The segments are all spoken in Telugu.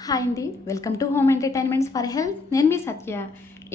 హాయ్ అండి, welcome to home entertainments for health. నేను మీ సత్య.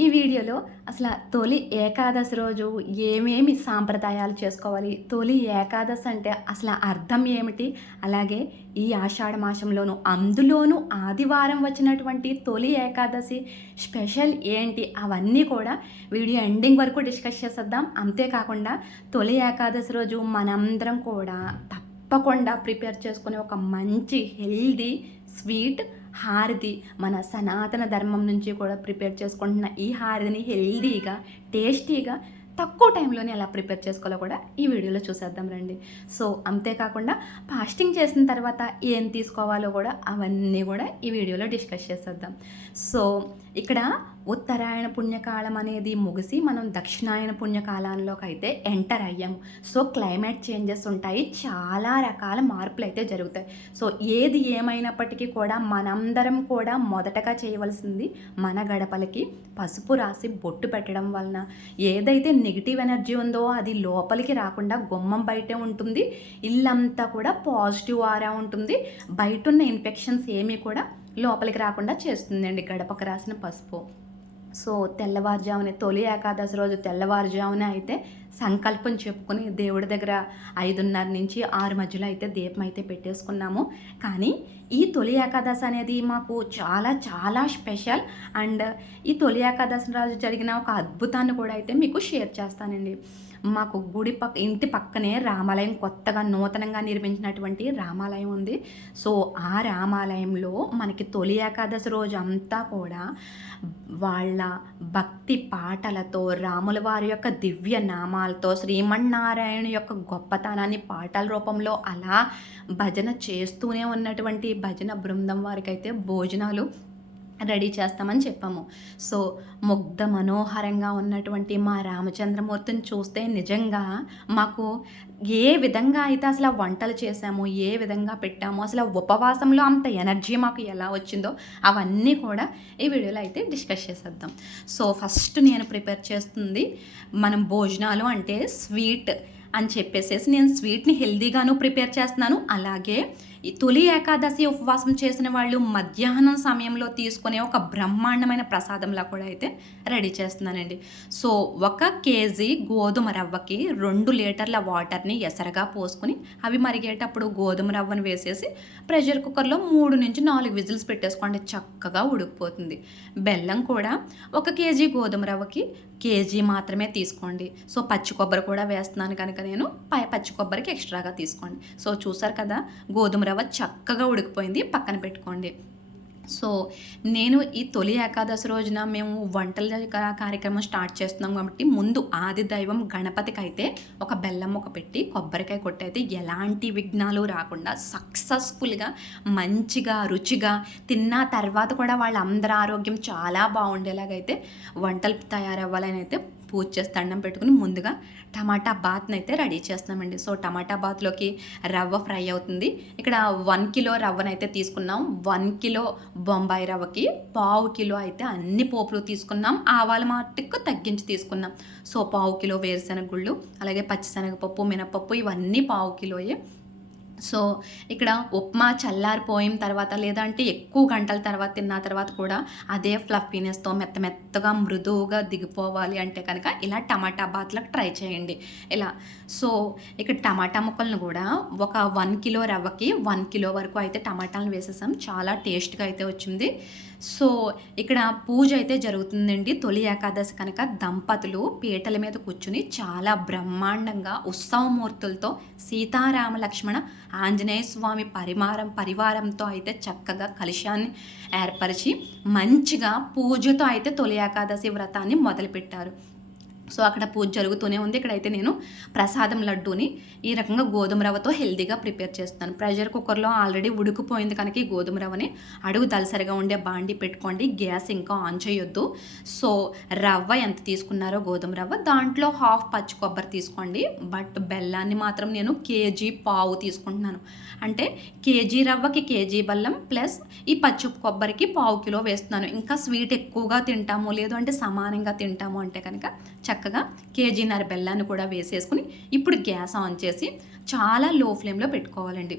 ఈ వీడియోలో అసలు తొలి ఏకాదశి రోజు ఏమేమి సాంప్రదాయాలు చేసుకోవాలి, తొలి ఏకాదశి అంటే అసలు అర్థం ఏమిటి, అలాగే ఈ ఆషాఢ మాసంలోనూ అందులోనూ ఆదివారం వచ్చినటువంటి తొలి ఏకాదశి స్పెషల్ ఏంటి, అవన్నీ కూడా వీడియో ఎండింగ్ వరకు డిస్కస్ చేసేద్దాం. అంతేకాకుండా తొలి ఏకాదశి రోజు మనందరం కూడా తప్పకుండా ప్రిపేర్ చేసుకునే ఒక మంచి హెల్దీ స్వీట్ హారతి, మన సనాతన ధర్మం నుంచి కూడా ప్రిపేర్ చేసుకుంటున్న ఈ హారతిని హెల్దీగా టేస్టీగా తక్కువ టైంలోనే ఎలా ప్రిపేర్ చేసుకోవాలో కూడా ఈ వీడియోలో చూసేద్దాం రండి. సో అంతేకాకుండా ఫాస్టింగ్ చేసిన తర్వాత ఏం తీసుకోవాలో కూడా అవన్నీ కూడా ఈ వీడియోలో డిస్కస్ చేసేద్దాం. సో ఇక్కడ ఉత్తరాయణ పుణ్యకాలం అనేది ముగిసి మనం దక్షిణాయన పుణ్యకాలంలోకి అయితే ఎంటర్ అయ్యాము. సో క్లైమేట్ చేంజెస్ ఉంటాయి, చాలా రకాల మార్పులు అయితే జరుగుతాయి. సో ఏది ఏమైనప్పటికీ కూడా మనందరం కూడా మొదటగా చేయవలసింది మన గడపలకి పసుపు రాసి బొట్టు పెట్టడం వలన ఏదైతే నెగిటివ్ ఎనర్జీ ఉందో అది లోపలికి రాకుండా గుమ్మం బయటే ఉంటుంది, ఇల్లంతా కూడా పాజిటివ్ ఆరా ఉంటుంది, బయట ఉన్న ఇన్ఫెక్షన్స్ ఏమీ కూడా లోపలికి రాకుండా చేస్తుందండి గడపకు రాసిన పసుపు. సో తెల్లవారుజామునే తొలి ఏకాదశి రోజు తెల్లవారుజామున అయితే సంకల్పం చెప్పుకొని దేవుడి దగ్గర 5:30 నుంచి 6 మధ్యలో అయితే దీపం అయితే పెట్టేసుకున్నాము. కానీ ఈ తొలి ఏకాదశి అనేది మాకు చాలా చాలా స్పెషల్. అండ్ ఈ తొలి ఏకాదశి రోజు జరిగిన ఒక అద్భుతాన్ని కూడా అయితే మీకు షేర్ చేస్తానండి. మాకు ఇంటి పక్కనే రామాలయం, కొత్తగా నూతనంగా నిర్మించినటువంటి రామాలయం ఉంది. సో ఆ రామాలయంలో మనకి తొలి ఏకాదశి రోజు అంతా కూడా వాళ్ళ భక్తి పాటలతో, రాముల వారి యొక్క దివ్య నామాలతో, శ్రీమన్నారాయణ యొక్క గొప్పతనాన్ని పాటల రూపంలో అలా భజన చేస్తూనే ఉన్నటువంటి భజన బృందం వారికి అయితే భోజనాలు రెడీ చేస్తామని చెప్పాము. సో ముగ్ధ మనోహరంగా ఉన్నటువంటి మా రామచంద్రమూర్తిని చూస్తే నిజంగా మాకు ఏ విధంగా అయితే అసలు వంటలు చేసామో, ఏ విధంగా పెట్టామో, అసలు ఉపవాసంలో అంత ఎనర్జీ మాకు ఎలా వచ్చిందో అవన్నీ కూడా ఈ వీడియోలో అయితే డిస్కస్ చేసేద్దాం. సో ఫస్ట్ నేను ప్రిపేర్ చేస్తుంది మనం భోజనాలు అంటే స్వీట్ అని చెప్పేసేసి నేను స్వీట్ని హెల్దీగాను ప్రిపేర్ చేస్తున్నాను. అలాగే ఈ తొలి ఏకాదశి ఉపవాసం చేసిన వాళ్ళు మధ్యాహ్నం సమయంలో తీసుకునే ఒక బ్రహ్మాండమైన ప్రసాదంలా కూడా అయితే రెడీ చేస్తున్నానండి. సో 1 కేజీ గోధుమ రవ్వకి 2 లీటర్ల వాటర్ని ఎసరగా పోసుకొని అవి మరిగేటప్పుడు గోధుమ రవ్వను వేసేసి ప్రెషర్ కుక్కర్లో 3 నుంచి 4 విజిల్స్ పెట్టేసుకోండి, చక్కగా ఉడికిపోతుంది. బెల్లం కూడా 1 కేజీ గోధుమ రవ్వకి కేజీ మాత్రమే తీసుకోండి. సో పచ్చి కొబ్బరి కూడా వేస్తున్నాను కనుక నేను పచ్చి కొబ్బరికి ఎక్స్ట్రాగా తీసుకోండి. సో చూసారు కదా, గోధుమ రవ్వ చక్కగా ఉడికిపోయింది, పక్కన పెట్టుకోండి. సో నేను ఈ తొలి ఏకాదశి రోజున మేము వంటల కార్యక్రమం స్టార్ట్ చేస్తున్నాం కాబట్టి ముందు ఆది దైవం గణపతికి అయితే ఒక బెల్లం ముక్క పెట్టి కొబ్బరికాయ కొట్టయితే ఎలాంటి విఘ్నాలు రాకుండా సక్సెస్ఫుల్గా మంచిగా రుచిగా తిన్న తర్వాత కూడా వాళ్ళందరి ఆరోగ్యం చాలా బాగుండేలాగైతే వంటలు తయారవ్వాలని అయితే పూజ చేసి దండం పెట్టుకుని ముందుగా టమాటా బాత్ని అయితే రెడీ చేస్తున్నామండి. సో టమాటా బాత్లోకి రవ్వ ఫ్రై అవుతుంది. ఇక్కడ 1 కిలో రవ్వనైతే తీసుకున్నాం. 1 కిలో బొంబాయి రవ్వకి 1/2 కిలో అయితే అన్ని పోపులు తీసుకున్నాం. ఆవాల మట్టుకు తగ్గించి తీసుకున్నాం. సో 1/2 కిలో వేరుశెనగ గుళ్ళు, అలాగే పచ్చిశనగపప్పు, మినపప్పు ఇవన్నీ 1/2 కిలోయే. సో ఇక్కడ ఉప్మా చల్లారిపోయిన తర్వాత లేదంటే ఎక్కువ గంటల తర్వాత తిన్న తర్వాత కూడా అదే ఫ్లఫీనెస్తో మెత్తగా మృదువుగా దిగిపోవాలి అంటే కనుక ఇలా టమాటా బాత్లకు ట్రై చేయండి ఇలా. సో ఇక్కడ టమాటా ముక్కలను కూడా ఒక 1 కిలో రవ్వకి 1 కిలో వరకు అయితే టమాటాలను వేసేసాం, చాలా టేస్ట్గా అయితే వచ్చింది. సో ఇక్కడ పూజ అయితే జరుగుతుందండి. తొలి ఏకాదశి కనుక దంపతులు పీటల మీద కూర్చుని చాలా బ్రహ్మాండంగా ఉత్సవమూర్తులతో సీతారామ లక్ష్మణ ఆంజనేయ స్వామి పరివారంతో అయితే చక్కగా కలశాన్ని ఏర్పరిచి మంచిగా పూజతో అయితే తొలి ఏకాదశి వ్రతాన్ని మొదలుపెట్టారు. సో అక్కడ పూజ జరుగుతూనే ఉంది. ఇక్కడైతే నేను ప్రసాదం లడ్డూని ఈ రకంగా గోధుమ రవ్వతో హెల్తీగా ప్రిపేర్ చేస్తున్నాను. ప్రెషర్ కుక్కర్లో ఆల్రెడీ ఉడికిపోయింది కనుక ఈ గోధుమ రవ్వని అడుగు దలసరిగా ఉండే బాండి పెట్టుకోండి, గ్యాస్ ఇంకా ఆన్ చేయొద్దు. సో రవ్వ ఎంత తీసుకున్నారో గోధుమ రవ్వ దాంట్లో 1/2 పచ్చి కొబ్బరి తీసుకోండి. బట్ బెల్లాన్ని మాత్రం నేను 1.5 కేజీ తీసుకుంటున్నాను. అంటే కేజీ రవ్వకి కేజీ బెల్లం ప్లస్ ఈ పచ్చి కొబ్బరికి 1/2 కిలో వేస్తున్నాను. ఇంకా స్వీట్ ఎక్కువగా తింటాము లేదు అంటే సమానంగా తింటాము అంటే కనుక చక్కగా 1.5 కేజీన్నర బెల్లాన్ని కూడా వేసేసుకుని ఇప్పుడు గ్యాస్ ఆన్ చేసి చాలా లో ఫ్లేమ్లో పెట్టుకోవాలండి.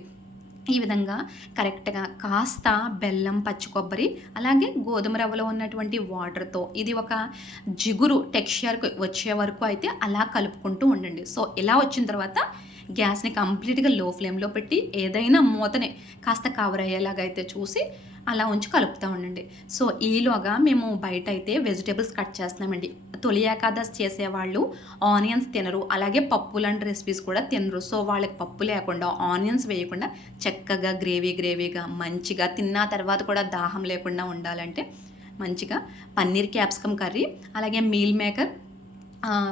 ఈ విధంగా కరెక్ట్‌గా కాస్త బెల్లం, పచ్చి కొబ్బరి, అలాగే గోధుమ రవ్వలో ఉన్నటువంటి వాటర్‌తో ఇది ఒక జిగురు టెక్స్చర్‌కి వచ్చే వరకు అయితే అలా కలుపుకుంటూ ఉండండి. సో, ఇలా వచ్చిన తర్వాత గ్యాస్‌ని కంప్లీట్‌గా లో ఫ్లేమ్‌లో పెట్టి ఏదైనా మూతని కాస్త కవర్ అయ్యేలాగా అయితే చూసి అలా ఉంచి కలుపుతూ ఉండండి. సో, ఈలోగా మేము బయటైతే వెజిటబుల్స్ కట్ చేస్తున్నామండి. తొలి ఏకాదశి చేసేవాళ్ళు ఆనియన్స్ తినరు. అలాగే పప్పు లాంటి రెసిపీస్ కూడా తినరు. సో, వాళ్ళకి పప్పు లేకుండా ఆనియన్స్ వేయకుండా చక్కగా గ్రేవీగా మంచిగా తిన్న తర్వాత కూడా దాహం లేకుండా ఉండాలంటే మంచిగా పన్నీర్ క్యాప్సికమ్ కర్రీ, అలాగే మీల్ మేకర్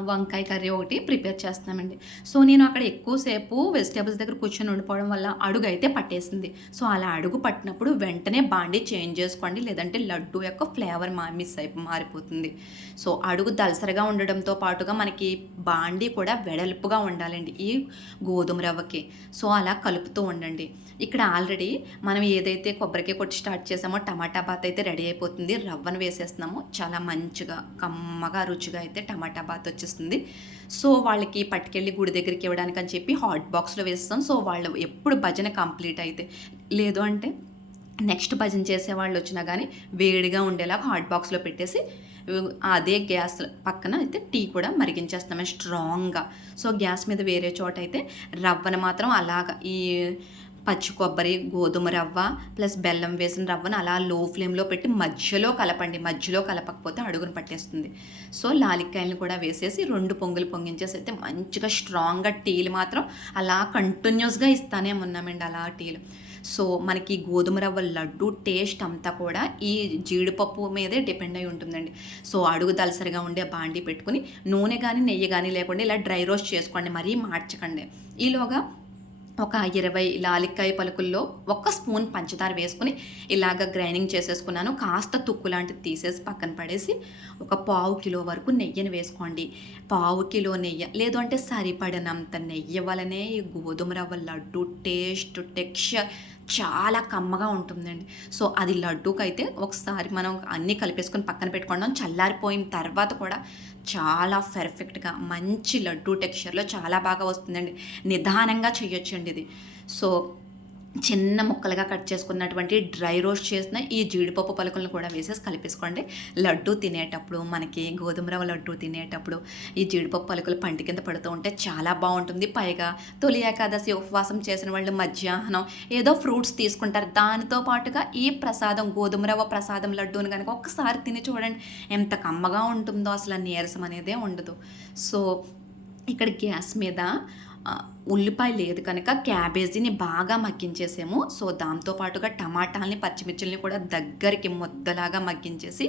వంకాయ కర్రీ ఒకటి ప్రిపేర్ చేస్తున్నామండి. సో, నేను అక్కడ ఎక్కువసేపు వెజిటబుల్స్ దగ్గర కూర్చొని ఉండిపోవడం వల్ల అడుగైతే పట్టేసింది. సో, అలా అడుగు పట్టినప్పుడు వెంటనే బాండీ చేంజ్ చేసుకోండి. లేదంటే లడ్డు యొక్క ఫ్లేవర్ మారిపోతుంది. సో, అడుగు దలసరిగా ఉండడంతో పాటుగా మనకి బాండీ కూడా వెడల్పుగా ఉండాలండి ఈ గోధుమ రవ్వకి. సో, అలా కలుపుతూ ఉండండి. ఇక్కడ ఆల్రెడీ మనం ఏదైతే కొబ్బరికాయ కొట్టి స్టార్ట్ చేసామో టమాటా బాత్ అయితే రెడీ అయిపోతుంది. రవ్వను వేసేస్తున్నాము. చాలా మంచిగా కమ్మగా రుచిగా అయితే టమాటా బాత్ వచ్చేస్తుంది. సో, వాళ్ళకి పట్టుకెళ్ళి గుడి దగ్గరికి ఇవ్వడానికి అని చెప్పి హాట్ బాక్స్లో వేస్తాం. సో, వాళ్ళు ఎప్పుడు భజన కంప్లీట్ అయితే లేదు అంటే నెక్స్ట్ భజన చేసేవాళ్ళు వచ్చినా కానీ వేడిగా ఉండేలాగా హాట్ బాక్స్లో పెట్టేసి అదే గ్యాస్ పక్కన అయితే టీ కూడా మరిగించేస్తాము స్ట్రాంగ్గా. సో, గ్యాస్ మీద వేరే చోట అయితే రవ్వను మాత్రం అలాగా ఈ పచ్చి కొబ్బరి, గోధుమ రవ్వ ప్లస్ బెల్లం వేసిన రవ్వను అలా లో ఫ్లేమ్లో పెట్టి మధ్యలో కలపండి. మధ్యలో కలపకపోతే అడుగును పట్టేస్తుంది. సో, లాలిక్కాయలను కూడా వేసేసి 2 పొంగులు పొంగించేసి అయితే మంచిగా స్ట్రాంగ్గా టీలు మాత్రం అలా కంటిన్యూస్గా ఇస్తానే ఉన్నామండి అలా టీలు. సో, మనకి గోధుమ రవ్వ లడ్డు టేస్ట్ అంతా కూడా ఈ జీడిపప్పు మీదే డిపెండ్ అయి ఉంటుందండి. సో, అడుగు దలసరిగా ఉండే బాండీ పెట్టుకుని నూనె కానీ నెయ్యి కానీ లేకుండా ఇలా డ్రై రోస్ట్ చేసుకోండి. మరీ మార్చకండి. ఈలోగా ఒక 20 లాలిక్కాయ పలుకుల్లో 1 స్పూన్ పంచదార వేసుకుని ఇలాగ గ్రైండింగ్ చేసేసుకున్నాను. కాస్త తుక్కు లాంటిది తీసేసి పక్కన పడేసి ఒక పావు కిలో వరకు నెయ్యిని వేసుకోండి. పావు కిలో నెయ్యి లేదు అంటే సరిపడినంత నెయ్యి వలనే ఈ గోధుమ రవ్వ లడ్డు టెక్స్చర్ చాలా కమ్మగా ఉంటుందండి. సో, అది లడ్డూకైతే ఒకసారి మనం అన్నీ కలిపేసుకొని పక్కన పెట్టుకోవడం, చల్లారిపోయిన తర్వాత కూడా చాలా పర్ఫెక్ట్గా మంచి లడ్డూ టెక్స్చర్లో చాలా బాగా వస్తుందండి. నిదానంగా చేయొచ్చండి ఇది. సో, చిన్న ముక్కలుగా కట్ చేసుకున్నటువంటి డ్రై రోస్ట్ చేసిన ఈ జీడిపప్పు పలుకులను కూడా వేసేసి కలిపేసుకోండి. లడ్డు తినేటప్పుడు మనకి గోధుమ రవ్వ లడ్డు తినేటప్పుడు ఈ జీడిపప్పు పలుకులు పంటి కింద పడుతూ ఉంటే చాలా బాగుంటుంది. పైగా తొలి ఏకాదశి ఉపవాసం చేసిన వాళ్ళు మధ్యాహ్నం ఏదో ఫ్రూట్స్ తీసుకుంటారు. దానితో పాటుగా ఈ ప్రసాదం గోధుమ రవ్వ ప్రసాదం లడ్డూని కనుక ఒక్కసారి తిని చూడండి ఎంత కమ్మగా ఉంటుందో, అసలు నీరసం అనేదే ఉండదు. సో, ఇక్కడ గ్యాస్ మీద ఉల్లిపాయ లేదు కనుక క్యాబేజీని బాగా మగ్గించేసాము. సో, దాంతోపాటుగా టమాటాలని పచ్చిమిర్చిల్ని కూడా దగ్గరికి ముద్దలాగా మగ్గించేసి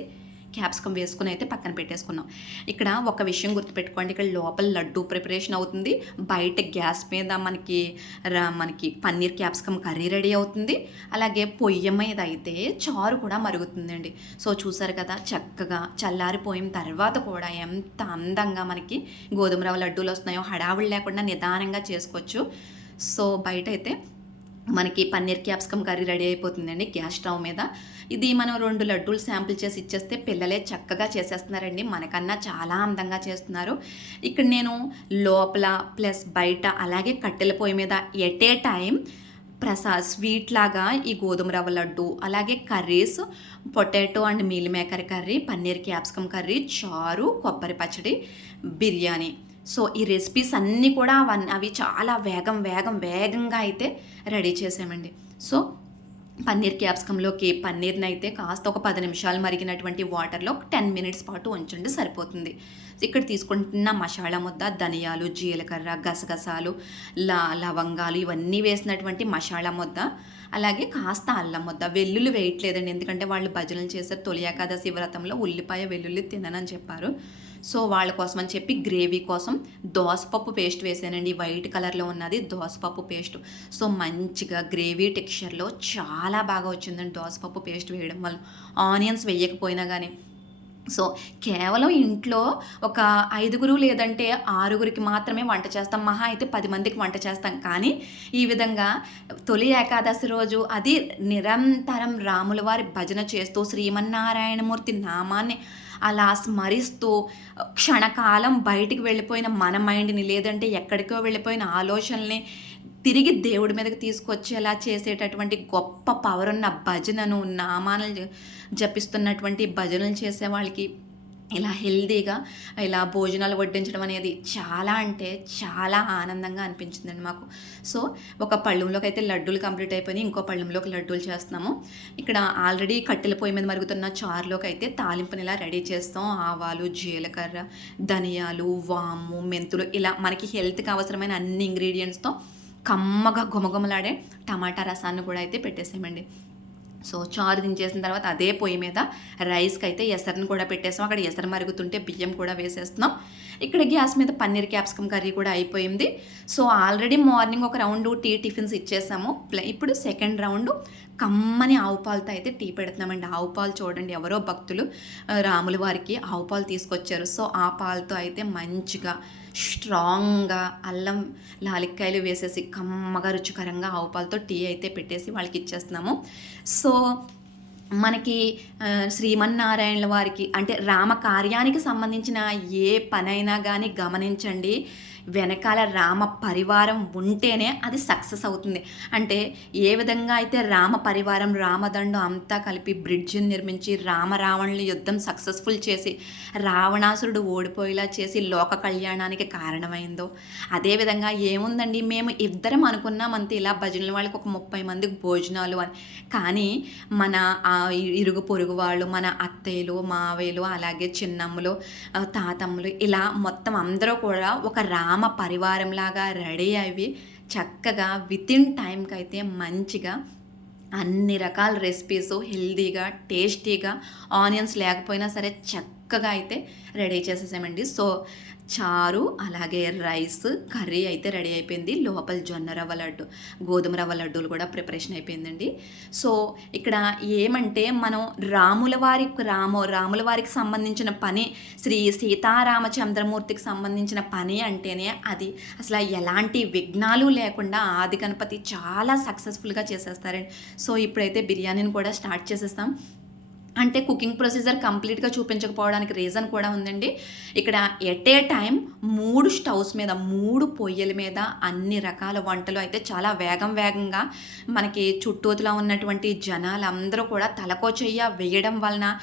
క్యాప్సికమ్ వేసుకుని అయితే పక్కన పెట్టేసుకున్నాం. ఇక్కడ ఒక విషయం గుర్తుపెట్టుకోండి, ఇక్కడ లోపల లడ్డు ప్రిపరేషన్ అవుతుంది, బయట గ్యాస్ మీద మనకి పన్నీర్ క్యాప్సికమ్ కర్రీ రెడీ అవుతుంది, అలాగే పొయ్యి మీద అయితే చారు కూడా మరుగుతుందండి. సో, చూసారు కదా చక్కగా చల్లారిపోయిన తర్వాత కూడా ఎంత అందంగా మనకి గోధుమ రవ్వ లడ్డూలు వస్తున్నాయో. హడావుడి లేకుండా నిదానంగా చేసుకోవచ్చు. సో, బయట అయితే మనకి పన్నీర్ క్యాప్సికమ్ కర్రీ రెడీ అయిపోతుందండి గ్యాస్ స్టవ్ మీద. ఇది మనం 2 లడ్డూలు శాంపుల్ చేసి ఇచ్చేస్తే పిల్లలే చక్కగా చేసేస్తున్నారండి. మనకన్నా చాలా అందంగా చేస్తున్నారు. ఇక్కడ నేను లోపల ప్లస్ బయట అలాగే కట్టెల పొయ్యి మీద ఎట్ ఏ టైం స్వీట్ లాగా ఈ గోధుమ రవ్వ లడ్డు, అలాగే curries, potato and meal maker curry, paneer capsicum curry, చారు, కొబ్బరి పచ్చడి, బిర్యానీ. సో, ఈ రెసిపీస్ అన్నీ కూడా అవి చాలా వేగంగా అయితే రెడీ చేసామండి. సో, పన్నీర్ క్యాప్సికంలోకి పన్నీర్ని అయితే కాస్త ఒక 10 నిమిషాలు మరిగినటువంటి వాటర్లో 10 మినిట్స్ పాటు ఉంచండి, సరిపోతుంది. ఇక్కడ తీసుకుంటున్న మసాలా ముద్ద ధనియాలు, జీలకర్ర, గసగసాలు, లవంగాలు ఇవన్నీ వేసినటువంటి మసాలా ముద్ద, అలాగే కాస్త అల్లం ముద్ద. వెల్లుల్లి వేయట్లేదండి, ఎందుకంటే వాళ్ళు భజనలు చేసే తొలి ఏకాదశి వ్రతంలో ఉల్లిపాయ వెల్లుల్లి తిననని చెప్పారు. సో, వాళ్ళ కోసం అని చెప్పి గ్రేవీ కోసం దోసపప్పు పేస్ట్ వేసానండి. వైట్ కలర్లో ఉన్నది దోసపప్పు పేస్ట్. సో, మంచిగా గ్రేవీ టెక్స్చర్లో చాలా బాగా వచ్చిందండి దోసపప్పు పేస్ట్ వేయడం వల్ల, ఆనియన్స్ వేయకపోయినా కానీ. సో, కేవలం ఇంట్లో ఒక 5 లేదంటే 6 మాత్రమే వంట చేస్తాం. మహా అయితే 10 మందికి వంట చేస్తాం. కానీ ఈ విధంగా తొలి ఏకాదశి రోజు అది నిరంతరం రాముల వారి భజన చేస్తూ శ్రీమన్నారాయణమూర్తి నామాన్ని అలా స్మరిస్తూ క్షణకాలం బయటికి వెళ్ళిపోయిన మన మైండ్ని, లేదంటే ఎక్కడికో వెళ్ళిపోయిన ఆలోచనల్ని తిరిగి దేవుడి మీదకి తీసుకొచ్చేలా చేసేటటువంటి గొప్ప పవర్ ఉన్న భజనను, నామాలను జపిస్తున్నటువంటి భజనలు చేసే వాళ్ళకి ఇలా హెల్తీగా ఇలా భోజనాలు వడ్డించడం అనేది చాలా అంటే చాలా ఆనందంగా అనిపించిందండి మాకు. సో ఒక పళ్ళెంలోకి అయితే లడ్డూలు కంప్లీట్ అయిపోయినాయి, ఇంకో పళ్ళెంలోకి లడ్డూలు చేస్తున్నాము. ఇక్కడ ఆల్రెడీ కట్టెల పొయ్యి మీద మరుగుతున్న చారులోకి అయితే తాలింపుని ఇలా రెడీ చేస్తాం. ఆవాలు, జీలకర్ర, ధనియాలు, వాము, మెంతులు, ఇలా మనకి హెల్త్కి అవసరమైన అన్ని ఇంగ్రీడియంట్స్తో కమ్మగా గుమగుమలాడే టమాటా రసాన్ని కూడా అయితే పెట్టేసామండి. సో చారు దించేసిన తర్వాత అదే పొయ్యి మీద రైస్కి అయితే ఎసరుని కూడా పెట్టేసాం. అక్కడ ఎసరు మరుగుతుంటే బియ్యం కూడా వేసేస్తున్నాం. ఇక్కడ గ్యాస్ మీద పన్నీర్ క్యాప్సికమ్ కర్రీ కూడా అయిపోయింది. సో ఆల్రెడీ మార్నింగ్ ఒక రౌండ్ టిఫిన్స్ ఇచ్చేసాము. ఇప్పుడు సెకండ్ రౌండ్ కమ్మని ఆవు పాలతో అయితే టీ పెడుతున్నామండి. ఆవు పాలు చూడండి, ఎవరో భక్తులు రాముల వారికి ఆవు పాలు తీసుకొచ్చారు. సో ఆ పాలతో అయితే మంచిగా స్ట్రాంగ్గా అల్లం, లాలిక్కాయలు వేసేసి కమ్మగా రుచికరంగా ఆవు పాలతో టీ అయితే పెట్టేసి వాళ్ళకి ఇచ్చేస్తున్నాము. సో మనకి శ్రీమన్నారాయణుల వారికి అంటే రామ కార్యానికి సంబంధించిన ఏ పనైనా కానీ గమనించండి, వెనకాల రామ పరివారం ఉంటేనే అది సక్సెస్ అవుతుంది. అంటే ఏ విధంగా అయితే రామ పరివారం, రామదండం అంతా కలిపి బ్రిడ్జిని నిర్మించి రావణుల యుద్ధం సక్సెస్ఫుల్ చేసి రావణాసురుడు ఓడిపోయేలా చేసి లోక కళ్యాణానికి కారణమైందో, అదేవిధంగా ఏముందండి, మేము ఇద్దరం అనుకున్నాం అంతే, ఇలా భజనల వాళ్ళకి ఒక 30 మందికి భోజనాలు అని. కానీ మన ఇరుగు పొరుగు వాళ్ళు, మన అత్తయ్యలు, మావయ్యలు, అలాగే చిన్నమ్మలు, తాతమ్మలు, ఇలా మొత్తం అందరూ కూడా ఒక రామ పరివారంలాగా రెడీ అవి చక్కగా వితిన్ టైంకి అయితే మంచిగా అన్ని రకాల రెసిపీస్ హెల్తీగా, టేస్టీగా, ఆనియన్స్ లేకపోయినా సరే చక్కగా అయితే రెడీ చేసేసామండి. సో చారు అలాగే రైస్, కర్రీ అయితే రెడీ అయిపోయింది. లోపల జొన్న రవ్వ లడ్డు, గోధుమ రవ్వ లడ్డూలు కూడా ప్రిపరేషన్ అయిపోయిందండి. సో ఇక్కడ ఏమంటే మనం రాముల వారికి సంబంధించిన పని, శ్రీ సీతారామచంద్రమూర్తికి సంబంధించిన పని అంటేనే అది అసలు ఎలాంటి విఘ్నాలు లేకుండా ఆది గణపతి చాలా సక్సెస్ఫుల్గా చేసేస్తారండి. సో ఇప్పుడైతే బిర్యానీని కూడా స్టార్ట్ చేసేస్తాం. అంటే కుకింగ్ ప్రొసీజర్ కంప్లీట్గా చూపించకపోవడానికి రీజన్ కూడా ఉందండి. ఇక్కడ ఎట్ ఏ టైం 3 స్టవ్స్ మీద, 3 పొయ్యిల మీద అన్ని రకాల వంటలు అయితే చాలా వేగంగా మనకి చుట్టూతులా ఉన్నటువంటి జనాలందరూ కూడా తలకో చెయ్య వేయడం వలన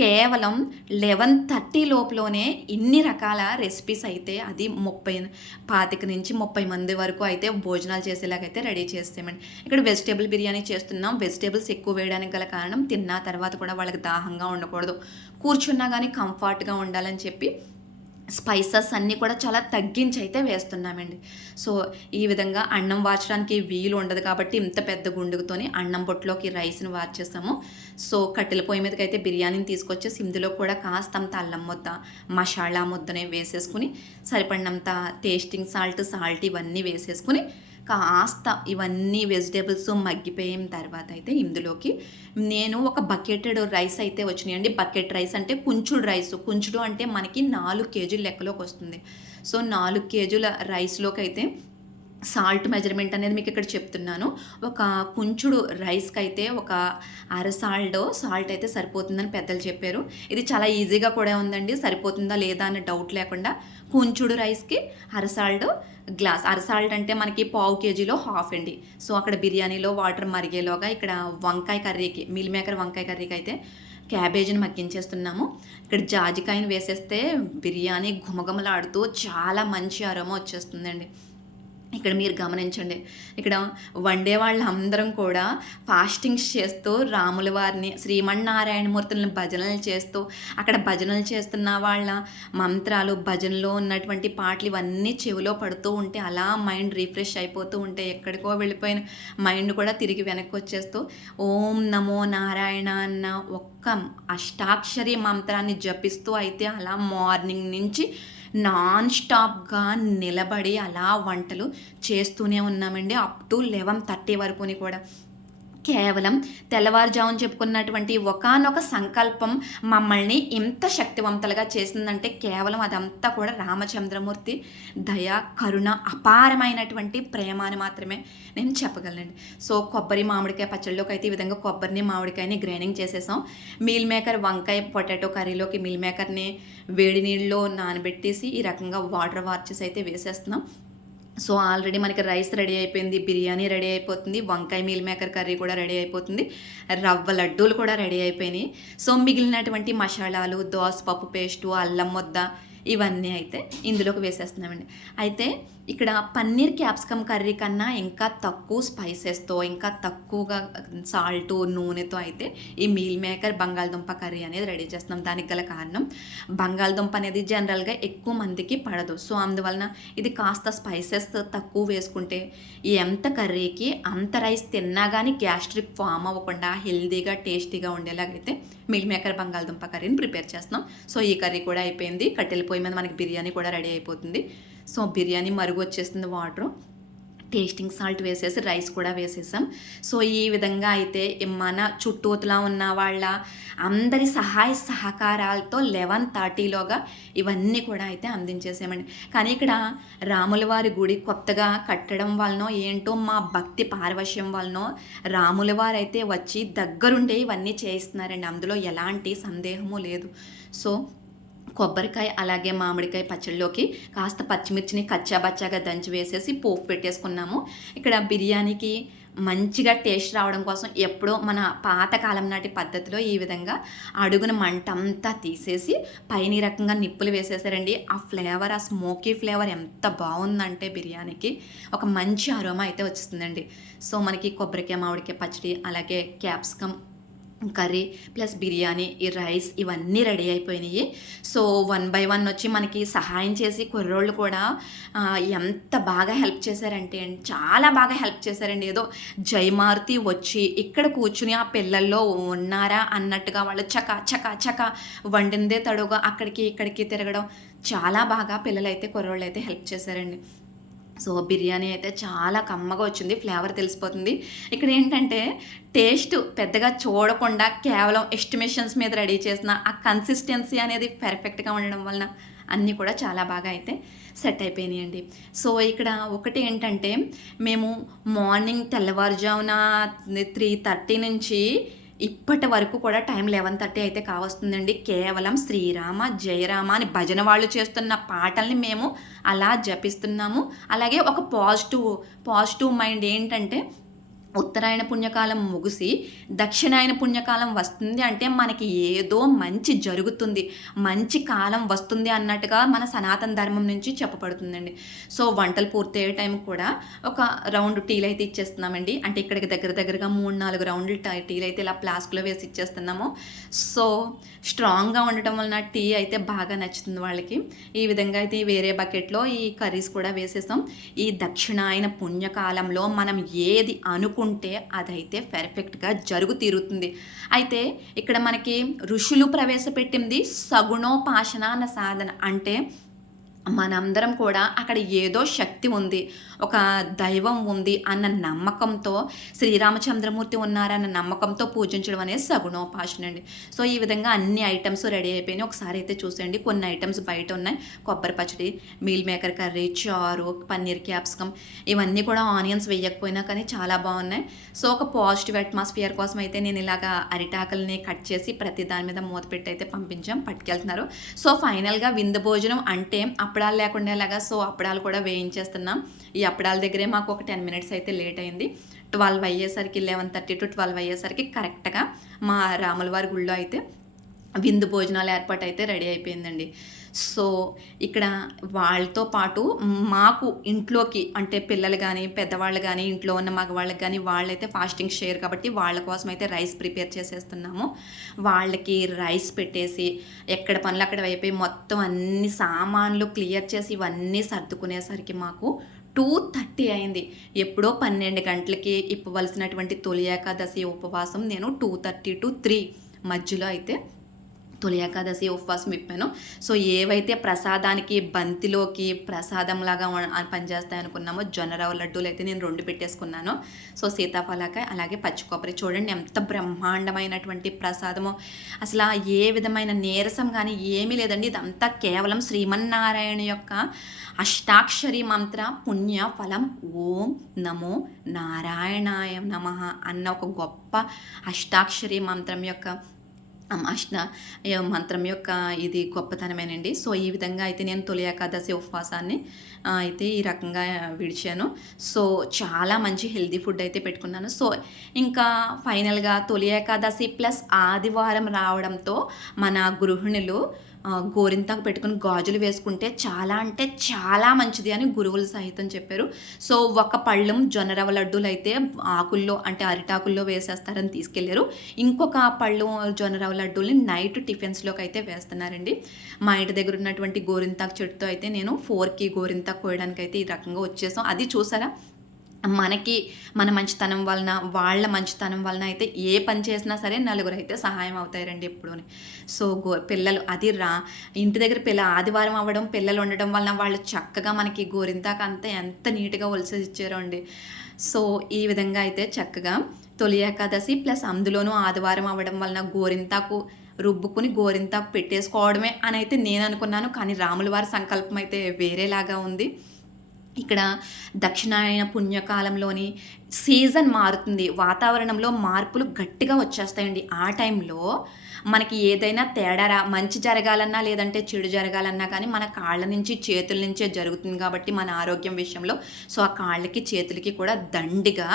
కేవలం 11:30 లోపులోనే ఇన్ని రకాల రెసిపీస్ అయితే అది 25 నుంచి 30 మంది వరకు అయితే భోజనాలు చేసేలాగైతే రెడీ చేస్తామండి. ఇక్కడ వెజిటేబుల్ బిర్యానీ చేస్తున్నాం. వెజిటేబుల్స్ ఎక్కువ వేయడానికి గల కారణం తిన్న తర్వాత కూడా వాళ్ళకి దాహంగా ఉండకూడదు, కూర్చున్నా కానీ కంఫర్ట్గా ఉండాలని చెప్పి స్పైసెస్ అన్నీ కూడా చాలా తగ్గించి అయితే వేస్తున్నామండి. సో ఈ విధంగా అన్నం వార్చడానికి వీలు ఉండదు కాబట్టి ఇంత పెద్ద గుండుగుతోని అన్నం పొట్టులోకి రైస్ని వార్చేస్తాము. సో కట్టెల పొయ్యి మీదకి అయితే బిర్యానీని తీసుకొచ్చేసి ఇందులో కూడా కాస్తంత అల్లం ముద్ద, మసాలా ముద్దనే వేసేసుకుని సరిపడినంత టేస్టింగ్ సాల్ట్ ఇవన్నీ వేసేసుకుని కాస్త ఇవన్నీ వెజిటేబుల్స్ మగ్గిపోయిన తర్వాత అయితే ఇందులోకి నేను ఒక బకెటెడ్ రైస్ అయితే వచ్చినాయండి. బకెట్ రైస్ అంటే కుంచుడు అంటే మనకి 4 కేజీల లెక్కలోకి వస్తుంది. సో 4 కేజీల రైస్లోకి అయితే సాల్ట్ మెజర్మెంట్ అనేది మీకు ఇక్కడ చెప్తున్నాను. ఒక కుంచుడు రైస్కి అయితే ఒక సాల్ట్ అయితే సరిపోతుందని పెద్దలు చెప్పారు. ఇది చాలా ఈజీగా కూడా ఉందండి, సరిపోతుందా లేదా అనే డౌట్ లేకుండా కుంచుడు రైస్కి గ్లాస్. అరసాల్ట్ అంటే మనకి 1/2 కేజీలో హాఫ్ అండి. సో అక్కడ బిర్యానీలో వాటర్ మరిగేలోగా ఇక్కడ వంకాయ కర్రీకి, మీల్ మేకర్ వంకాయ కర్రీకి అయితే క్యాబేజీని మగ్గించేస్తున్నాము. ఇక్కడ జాజికాయని వేసేస్తే బిర్యానీ ఘుమఘుమలాడుతూ చాలా మంచి అరోమా వచ్చేస్తుందండి. ఇక్కడ మీరు గమనించండి, ఇక్కడ వండే వాళ్ళందరం కూడా ఫాస్టింగ్స్ చేస్తూ రాముల వారిని, శ్రీమన్నారాయణమూర్తులను భజనలు చేస్తూ, అక్కడ భజనలు చేస్తున్న వాళ్ళ మంత్రాలు, భజనలో ఉన్నటువంటి పాటలు ఇవన్నీ చెవిలో పడుతూ ఉంటే అలా మైండ్ రిఫ్రెష్ అయిపోతూ ఉంటే ఎక్కడికో వెళ్ళిపోయిన మైండ్ కూడా తిరిగి వెనక్కి వచ్చేస్తూ ఓం నమో నారాయణ అన్న ఒక్క అష్టాక్షరి మంత్రాన్ని జపిస్తూ అయితే అలా మార్నింగ్ నుంచి నాన్ స్టాప్గా నిలబడి అలా వంటలు చేస్తూనే ఉన్నామండి. అప్ టు 11:30 వరకుని కూడా. కేవలం తెల్లవారుజామున చెప్పుకున్నటువంటి ఒకానొక సంకల్పం మమ్మల్ని ఇంత శక్తివంతులుగా చేసిందంటే కేవలం అదంతా కూడా రామచంద్రమూర్తి దయ, కరుణ, అపారమైనటువంటి ప్రేమ అని మాత్రమే నేను చెప్పగలనండి. సో కొబ్బరి మామిడికాయ పచ్చడిలోకి అయితే ఈ విధంగా కొబ్బరిని మామిడికాయని గ్రైండింగ్ చేసేసాం. మీల్ మేకర్ వంకాయ పొటాటో కర్రీలోకి మీల్ మేకర్ని వేడి నీళ్ళలో నానబెట్టేసి ఈ రకంగా వాటర్ వార్చెస్ అయితే వేసేస్తున్నాం. సో ఆల్రెడీ మనకి రైస్ రెడీ అయిపోయింది, బిర్యానీ రెడీ అయిపోతుంది, వంకాయ మీల్ మేకర్ కర్రీ కూడా రెడీ అయిపోతుంది, రవ్వ లడ్డూలు కూడా రెడీ అయిపోయినాయి. సో మిగిలినటువంటి మసాలాలు, దోసపప్పు పేస్టు, అల్లం ముద్ద ఇవన్నీ అయితే ఇందులోకి వేసేస్తున్నామండి. అయితే ఇక్కడ పన్నీర్ క్యాప్సికమ్ కర్రీ కన్నా ఇంకా తక్కువ స్పైసెస్తో, ఇంకా తక్కువగా సాల్టు, నూనెతో అయితే ఈ మీల్ మేకర్ బంగాళదుంప కర్రీ అనేది రెడీ చేస్తున్నాం. దానికి గల కారణం బంగాళదుంప అనేది జనరల్గా ఎక్కువ మందికి పడదు. సో అందువలన ఇది కాస్త స్పైసెస్ తక్కువ వేసుకుంటే ఎంత కర్రీకి అంత రైస్ తిన్నా కానీ గ్యాస్ట్రిక్ ఫామ్ అవ్వకుండా హెల్దీగా టేస్టీగా ఉండేలాగైతే మీల్ మేకర్ బంగాళదుంప కర్రీని ప్రిపేర్ చేస్తున్నాం. సో ఈ కర్రీ కూడా అయిపోయింది. కట్టెల పొయ్యి మీద మనకి బిర్యానీ కూడా రెడీ అయిపోతుంది. సో బిర్యానీ మరుగు వచ్చేస్తుంది, వాటరు, టేస్టింగ్ సాల్ట్ వేసేసి రైస్ కూడా వేసేసాం. సో ఈ విధంగా అయితే మన చుట్టూతలా ఉన్న వాళ్ళ అందరి సహాయ సహకారాలతో 11:30లోగా ఇవన్నీ కూడా అయితే అందించేసామండి. కానీ ఇక్కడ రాముల వారి గుడి కొత్తగా కట్టడం వలనో ఏంటో మా భక్తి పారవశ్యం వలనో రాముల వారు అయితే వచ్చి దగ్గరుండే ఇవన్నీ చేయిస్తున్నారండి. అందులో ఎలాంటి సందేహము లేదు. సో కొబ్బరికాయ అలాగే మామిడికాయ పచ్చడిలోకి కాస్త పచ్చిమిర్చిని కచ్చాబచ్చాగా దంచి వేసేసి పోపు పెట్టేసుకున్నాము. ఇక్కడ బిర్యానీకి మంచిగా టేస్ట్ రావడం కోసం ఎప్పుడో మన పాతకాలం నాటి పద్ధతిలో ఈ విధంగా అడుగున మంట అంతా తీసేసి పైన రకంగా నిప్పులు వేసేసారండి. ఆ ఫ్లేవర్, ఆ స్మోకీ ఫ్లేవర్ ఎంత బాగుందంటే బిర్యానీకి ఒక మంచి అరోమా అయితే వచ్చేస్తుందండి. సో మనకి కొబ్బరికాయ మామిడికాయ పచ్చడి అలాగే క్యాప్సికమ్ కర్రీ ప్లస్ బిర్యానీ, ఈ రైస్ ఇవన్నీ రెడీ అయిపోయినాయి. సో 1 by 1 వచ్చి మనకి సహాయం చేసి కుర్రోళ్ళు కూడా ఎంత బాగా హెల్ప్ చేశారంటే చాలా బాగా హెల్ప్ చేశారండి. ఏదో జయమారుతి వచ్చి ఇక్కడ కూర్చుని ఆ పిల్లల్లో ఉన్నారా అన్నట్టుగా వాళ్ళు చకా చకా చకా వండిందే తడుగా అక్కడికి ఇక్కడికి తిరగడం చాలా బాగా పిల్లలైతే కుర్రోళ్ళు అయితే హెల్ప్ చేశారండి. సో బిర్యానీ అయితే చాలా కమ్మగా వచ్చింది, ఫ్లేవర్ తెలిసిపోతుంది. ఇక్కడ ఏంటంటే టేస్ట్ పెద్దగా చూడకుండా కేవలం ఎస్టిమేషన్స్ మీద రెడీ చేసిన ఆ కన్సిస్టెన్సీ అనేది పర్ఫెక్ట్గా ఉండడం వలన అన్నీ కూడా చాలా బాగా అయితే సెట్ అయిపోయినాయండి. సో ఇక్కడ ఒకటి ఏంటంటే మేము మార్నింగ్ తెల్లవారుజామున 3:30 నుంచి ఇప్పటి వరకు కూడా టైం 11:30 అయితే కావస్తుందండి. కేవలం శ్రీరామ జయరామ అని భజన వాళ్ళు చేస్తున్న పాటల్ని మేము అలా జపిస్తున్నాము. అలాగే ఒక పాజిటివ్ మైండ్ ఏంటంటే ఉత్తరాయణ పుణ్యకాలం ముగిసి దక్షిణాయన పుణ్యకాలం వస్తుంది అంటే మనకి ఏదో మంచి జరుగుతుంది, మంచి కాలం వస్తుంది అన్నట్టుగా మన సనాతన ధర్మం నుంచి చెప్పబడుతుందండి. సో వంటలు పూర్తయ్యే టైం కూడా ఒక రౌండ్ టీలు అయితే ఇచ్చేస్తున్నామండి. అంటే ఇక్కడికి దగ్గరగా 3-4 రౌండ్లు టీలు అయితే ఇలా ఫ్లాస్క్లో వేసి ఇచ్చేస్తున్నాము. సో స్ట్రాంగ్గా ఉండటం వలన టీ అయితే బాగా నచ్చుతుంది వాళ్ళకి. ఈ విధంగా అయితే వేరే బకెట్లో ఈ కర్రీస్ కూడా వేసేసాం. ఈ దక్షిణాయన పుణ్యకాలంలో మనం ఏది అనుకుంటే అదైతే పర్ఫెక్ట్గా జరుగు తీరుతుంది. అయితే ఇక్కడ మనకి ఋషులు ప్రవేశపెట్టింది సగుణోపాసన అన్న సాధన. అంటే మనందరం కూడా అక్కడ ఏదో శక్తి ఉంది, ఒక దైవం ఉంది అన్న నమ్మకంతో, శ్రీరామచంద్రమూర్తి ఉన్నారన్న నమ్మకంతో పూజించడం అనేది సగుణోపాసన అండి. సో ఈ విధంగా అన్ని ఐటమ్స్ రెడీ అయిపోయినాయి. ఒకసారి అయితే చూసేయండి. కొన్ని ఐటమ్స్ బయట ఉన్నాయి. కొబ్బరి పచ్చడి, మీల్ మేకర్ కర్రీ, చారు, పన్నీర్ క్యాప్సికమ్, ఇవన్నీ కూడా ఆనియన్స్ వేయకపోయినా కానీ చాలా బాగున్నాయి. సో ఒక పాజిటివ్ అట్మాస్ఫియర్ కోసం అయితే నేను ఇలాగా అరిటాకుల్ని కట్ చేసి ప్రతి దాని మీద మూత పెట్టి అయితే పట్టుకెళ్తున్నారు. సో ఫైనల్గా విందు భోజనం అంటే అప్పడాలు లేకుండా ఎలాగా, సో అప్పడాలు కూడా వేయించేస్తున్నాం. ఈ అప్పడాల దగ్గరే మాకు ఒక 10 minutes అయితే లేట్ అయింది. 12 అయ్యేసరికి 11:30 to 12 అయ్యేసరికి కరెక్ట్గా మా రాములవారి గుళ్ళో అయితే విందు భోజనాల ఏర్పాటు అయితే రెడీ అయిపోయిందండి. సో ఇక్కడ వాళ్ళతో పాటు మాకు ఇంట్లోకి అంటే పిల్లలు కానీ పెద్దవాళ్ళు కానీ ఇంట్లో ఉన్న మగవాళ్ళకి కానీ వాళ్ళైతే ఫాస్టింగ్ షేర్ కాబట్టి వాళ్ళ కోసం అయితే రైస్ ప్రిపేర్ చేసేస్తున్నాము. వాళ్ళకి రైస్ పెట్టేసి ఎక్కడ పనులు అక్కడ అయిపోయి మొత్తం అన్ని సామాన్లు క్లియర్ చేసి ఇవన్నీ సర్దుకునేసరికి మాకు 2:30 అయింది. ఎప్పుడో 12 గంటలకి ఇప్పవలసినటువంటి తొలి ఏకాదశి ఉపవాసం నేను 2:30 to 3 మధ్యలో అయితే తొలి ఏకాదశి ఉపవాసం ఇప్పాను. సో ఏవైతే ప్రసాదానికి బంతిలోకి ప్రసాదంలాగా పనిచేస్తాయి అనుకున్నామో జొన్నరవ్వ లడ్డూలు అయితే నేను 2 పెట్టేసుకున్నాను. సో సీతాఫలకాయ అలాగే పచ్చి కొబ్బరి చూడండి ఎంత బ్రహ్మాండమైనటువంటి ప్రసాదమో, అసలు ఏ విధమైన నీరసం కానీ ఏమీ లేదండి. ఇదంతా కేవలం శ్రీమన్నారాయణ యొక్క అష్టాక్షరి మంత్ర పుణ్య ఫలం ఓం నమో నారాయణాయ నమః అన్న ఒక గొప్ప అష్టాక్షరి మంత్రం యొక్క అష్ట మంత్రం యొక్క ఇది గొప్పతనమేనండి. సో ఈ విధంగా అయితే నేను తొలి ఏకాదశి ఉపవాసాన్ని అయితే ఈ రకంగా విడిచాను. సో చాలా మంచి హెల్తీ ఫుడ్ అయితే పెట్టుకున్నాను. సో ఇంకా ఫైనల్గా తొలి ఏకాదశి ప్లస్ ఆదివారం రావడంతో మన గృహిణులు గోరింతాకు పెట్టుకుని గాజులు వేసుకుంటే చాలా అంటే చాలా మంచిది అని గురువులు సహితం చెప్పారు. సో ఒక పళ్ళెం జొన్న రవ్వ లడ్డూలు అయితే ఆకుల్లో అంటే అరిటాకుల్లో వేసేస్తారని తీసుకెళ్లారు. ఇంకొక పళ్ళెం జొన్న రవ్వ లడ్డూల్ని నైట్ టిఫిన్స్లోకి అయితే వేస్తున్నారండి. మా ఇంటి దగ్గర ఉన్నటువంటి గోరింతాకు చెట్టుతో అయితే నేను 4కి గోరింతాకు కోయడానికి అయితే ఈ రకంగా వచ్చేసాం. అది చూసారా, మనకి మన మంచితనం వలన వాళ్ళ మంచితనం వలన అయితే ఏ పని చేసినా సరే నలుగురు అయితే సహాయం అవుతారండి ఎప్పుడూని. సో పిల్లలు అది ఇంటి దగ్గర ఆదివారం అవ్వడం, పిల్లలు ఉండడం వలన వాళ్ళు చక్కగా మనకి గోరింతాకు అంతా ఎంత నీట్గా ఒలిసేసి ఇచ్చారో అండి. సో ఈ విధంగా అయితే చక్కగా తొలి ఏకాదశి ప్లస్ అందులోనూ ఆదివారం అవ్వడం వలన గోరింతాకు రుబ్బుకుని గోరింతాకు పెట్టేసుకోవడమే అని అయితే నేను అనుకున్నాను. కానీ రాముల వారి సంకల్పం అయితే వేరేలాగా ఉంది. ఇక్కడ దక్షిణాయన పుణ్యకాలంలోని సీజన్ మారుతుంది, వాతావరణంలో మార్పులు గట్టిగా వచ్చేస్తాయండి. ఆ టైంలో మనకి ఏదైనా తేడా మంచి జరగాలన్నా లేదంటే చెడు జరగాలన్నా కానీ మన కాళ్ళ నుంచి చేతుల నుంచే జరుగుతుంది కాబట్టి మన ఆరోగ్యం విషయంలో సో ఆ కాళ్ళకి చేతులకి కూడా దండిగా